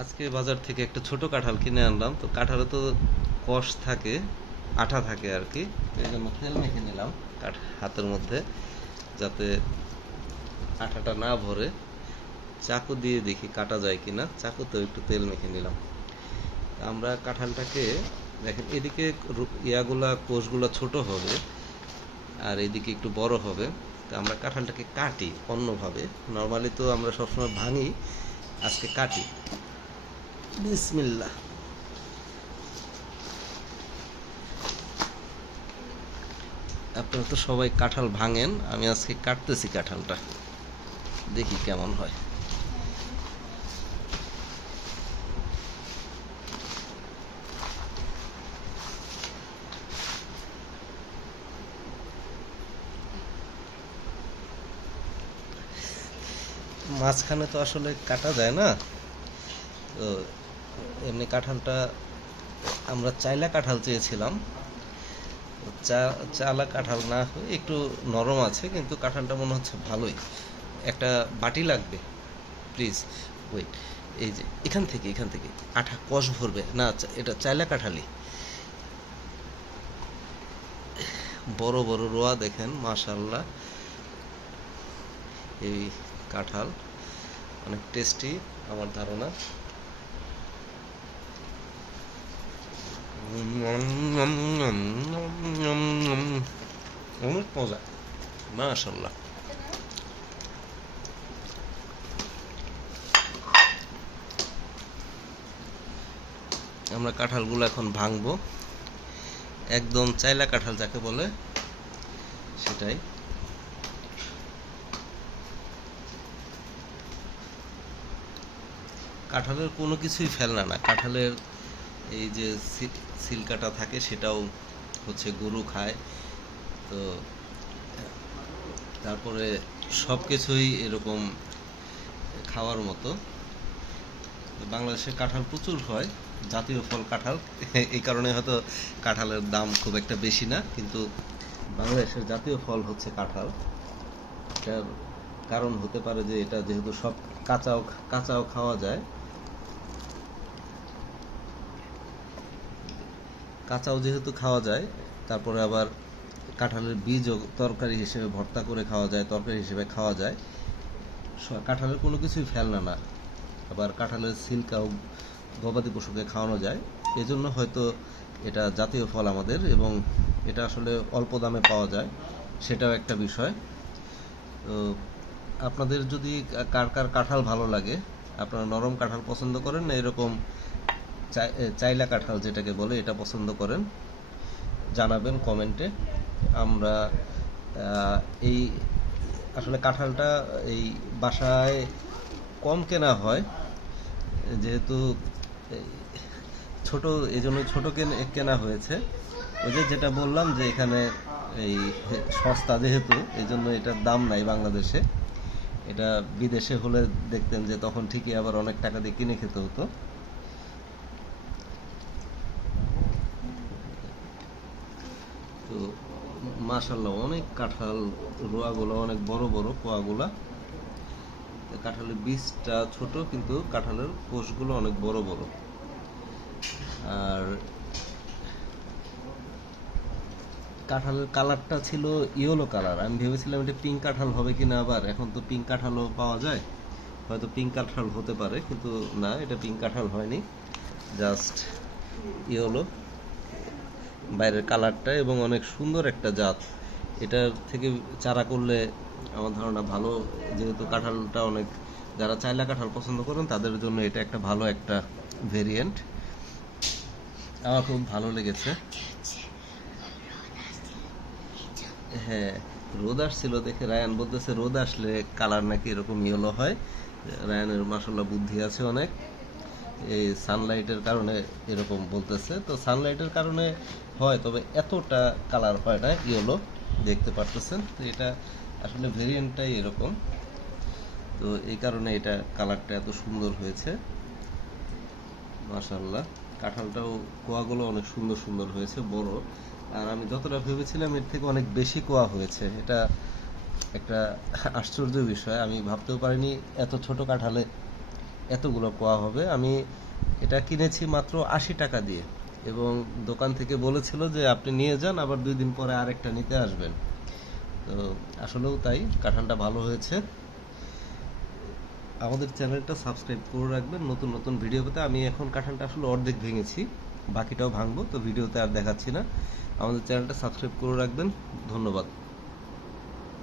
আজকে বাজার থেকে একটা ছোট কাঁঠাল কিনে আনলাম। তো কাঁঠালে তো কষ থাকে, আঠা থাকে আর কি। তো এই জন্য তেল মেখে নিলাম হাতের মধ্যে, যাতে আঠাটা না ভরে। চাকু দিয়ে দেখি কাটা যায় কিনা, চাকুতেও একটু তেল মেখে নিলাম। আমরা কাঁঠালটাকে দেখেন, এদিকে ইয়াগুলা কোষগুলা ছোট হবে আর এদিকে একটু বড় হবে। তো আমরা কাঁঠালটাকে কাটি অন্যভাবে। নর্মালি তো আমরা সবসময় ভাঙি, আজকে কাটি। বিসমিল্লাহ। আপনারা তো সবাই কাঁঠাল ভাঙেন, আমি আজকে কাটতেছি কাঁঠালটা, দেখি কেমন হয়। মাঝখানে তো আসলে কাটা যায় না, তো এমনি কাঁঠালটা আমরা চাইলা কাঁঠাল চেয়েছিলাম। চালা কাঁঠাল না হয়ে একটু নরম আছে, কিন্তু কাঁঠালটা মনে হচ্ছে ভালোই। একটা বাটি লাগবে প্লিজ, ওয়েট। এই যে এখান থেকে আঠা কষ ভরবে না, এটা চাইলা কাঁঠালি। বড় বড় রোয়া দেখেন, মাশাল্লাহ। এই কাঁঠাল অনেক টেস্টি আমার ধারণা। অনেক মজা, মাশাল্লাহ। আমরা কাঁঠালগুলো এখন ভাঙবো, একদম চাইলা কাঁঠাল যাকে বলে সেটাই। কাঁঠালের কোনো কিছুই ফেলনা না, কাঁঠালের এই যে সিলকাটা থাকে সেটাও হচ্ছে গরু খায়। তো তারপরে সব কিছুই এরকম খাওয়ার মতো। বাংলাদেশে কাঁঠাল প্রচুর হয়, জাতীয় ফল কাঁঠাল। এই কারণে হয়তো কাঁঠালের দাম খুব একটা বেশি না, কিন্তু বাংলাদেশের জাতীয় ফল হচ্ছে কাঁঠাল। এটার কারণ হতে পারে যে এটা যেহেতু সব কাঁচাও খাওয়া যায়, কাঁচাও যেহেতু খাওয়া যায়, তারপরে আবার কাঁঠালের বীজও তরকারি হিসেবে ভর্তা করে খাওয়া যায়, তরকারি হিসেবে খাওয়া যায়। কাঁঠালের কোনো কিছুই ফেলনা না। আবার কাঁঠালের ছিলকাও গবাদি পশুকে খাওয়ানো যায়। এজন্য হয়তো এটা জাতীয় ফল আমাদের, এবং এটা আসলে অল্প দামে পাওয়া যায়, সেটাও একটা বিষয়। তো আপনাদের যদি কার কার কাঁঠাল ভালো লাগে, আপনারা নরম কাঁঠাল পছন্দ করেন না এরকম চাইলা কাঁঠাল যেটাকে বলে এটা পছন্দ করেন, জানাবেন কমেন্টে। আমরা এই আসলে কাঁঠালটা এই বাসায় কম কেনা হয়, যেহেতু ছোট, এই জন্য ছোট কেনা হয়েছে। ওই যে যেটা বললাম যে এখানে এই সস্তা যেহেতু, এই জন্য এটার দাম নাই বাংলাদেশে। এটা বিদেশে হলে দেখতেন যে তখন ঠিকই আবার অনেক টাকা দিয়ে কিনে খেতে হতো। তো মাশাল্লাহ, অনেক কাঁঠাল, রোয়াগুলো অনেক বড় বড়, কোয়াগুলা। কাঁঠালের বীজটা ছোট, কিন্তু কাঁঠালের কোষগুলো অনেক বড় বড়। আর কাঁঠালের কালারটা ছিল ইয়েলো কালার। আমি ভেবেছিলাম এটা পিঙ্ক কাঁঠাল হবে কিনা, আবার এখন তো পিঙ্ক কাঁঠালও পাওয়া যায়, হয়তো পিঙ্ক কাঁঠাল হতে পারে, কিন্তু না, এটা পিঙ্ক কাঁঠাল হয়নি, জাস্ট ইয়েলো বাইরের কালারটা, এবং অনেক সুন্দর একটা জাত। এটার থেকে চারা করলে আমার ধারণা ভালো, যেহেতু কাঁঠালটা অনেক, যারা চাইলা কাঁঠাল পছন্দ করেন তাদের জন্য এটা একটা ভালো একটা ভেরিয়েন্ট। আমার খুব ভালো লেগেছে। হ্যাঁ, রোদ আসছিল দেখে রায়ান বলতেছে রোদ আসলে কালার নাকি এরকম ইয়েলো হয়। রায়ানের মাশাল্লাহ বুদ্ধি আছে অনেক, এই সানলাইটের কারণে এরকম বলতেছে। তো সানলাইটের কারণে হয়, তবে এতটা কালার হয় না ইয়েলো, দেখতে পারতেছেন। তো এটা আসলে ভেরিয়েন্টটাই এরকম, তো এই কারণে এটা কালারটা এত সুন্দর হয়েছে মাশাল্লাহ। কাঁঠালটাও কোয়াগুলো অনেক সুন্দর সুন্দর হয়েছে, বড়। আর আমি যতটা ভেবেছিলাম এর থেকে অনেক বেশি কোয়া হয়েছে, এটা একটা আশ্চর্য বিষয়। আমি ভাবতেও পারিনি এত ছোট কাঁঠালে এতগুলো কোয়া হবে। আমি এটা কিনেছি মাত্র 80 টাকা দিয়ে, এবং দোকান থেকে বলেছিল যে আপনি নিয়ে যান, আবার 2 দিন পরে আরেকটা নিতে আসবেন। তো আসলেও তাই, কাঁঠালটা ভালো হয়েছে। আমাদের চ্যানেলটা সাবস্ক্রাইব করে রাখবেন নতুন নতুন ভিডিও পেতে। আমি এখন কাঁঠালটা আসলে অর্ধেক ভেঙেছি, বাকিটাও ভাঙবো, তো ভিডিওতে আর দেখাচ্ছি না। আমাদের চ্যানেলটা সাবস্ক্রাইব করে রাখবেন। ধন্যবাদ।